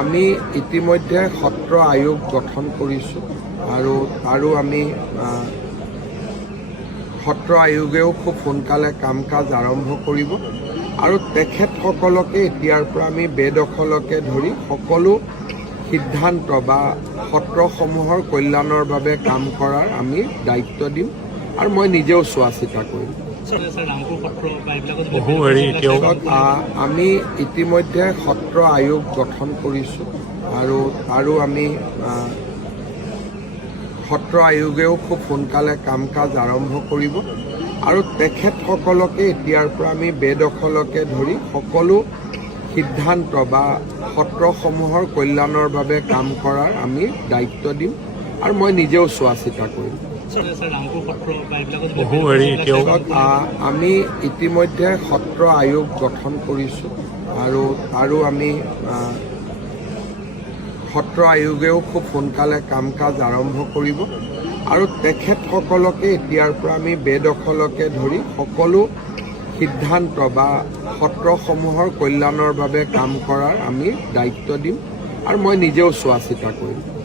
আমি ইতিমধ্যে সত্ৰ আয়োগ গঠন কৰিছোঁ আৰু আমি সত্ৰ আয়োগেও খুব সোনকালে কাম কাজ আৰম্ভ কৰিব আৰু তেখেতসকলকে এতিয়াৰ পৰা আমি বেদখলকে ধৰি সকলো সিদ্ধান্ত বা সত্ৰসমূহৰ কল্যাণৰ বাবে কাম কৰাৰ আমি দায়িত্ব দিম আৰু মই নিজেও চোৱা চিতা কৰিম। আমি ইতিমধ্যে সত্ৰ আয়োগ গঠন কৰিছোঁ আৰু আমি সত্ৰ আয়োগেও খুব সোনকালে কাম কাজ আৰম্ভ কৰিব আৰু তেখেতসকলকে এতিয়াৰ পৰা আমি বেদখলকে ধৰি সকলো সিদ্ধান্ত বা সত্ৰসমূহৰ কল্যাণৰ বাবে কাম কৰাৰ আমি দায়িত্ব দিম আৰু মই নিজেও চোৱা চিতা কৰিম। আমি ইতিমধ্যে সত্ৰ আয়োগ গঠন কৰিছোঁ আৰু আমি সত্ৰ আয়োগেও খুব সোনকালে কাম কাজ আৰম্ভ কৰিব আৰু তেখেতসকলকে এতিয়াৰ পৰা আমি বেদখলকে ধৰি সকলো সিদ্ধান্ত বা সত্ৰসমূহৰ কল্যাণৰ বাবে কাম কৰাৰ আমি দায়িত্ব দিম আৰু মই নিজেও চোৱা চিতা কৰিম।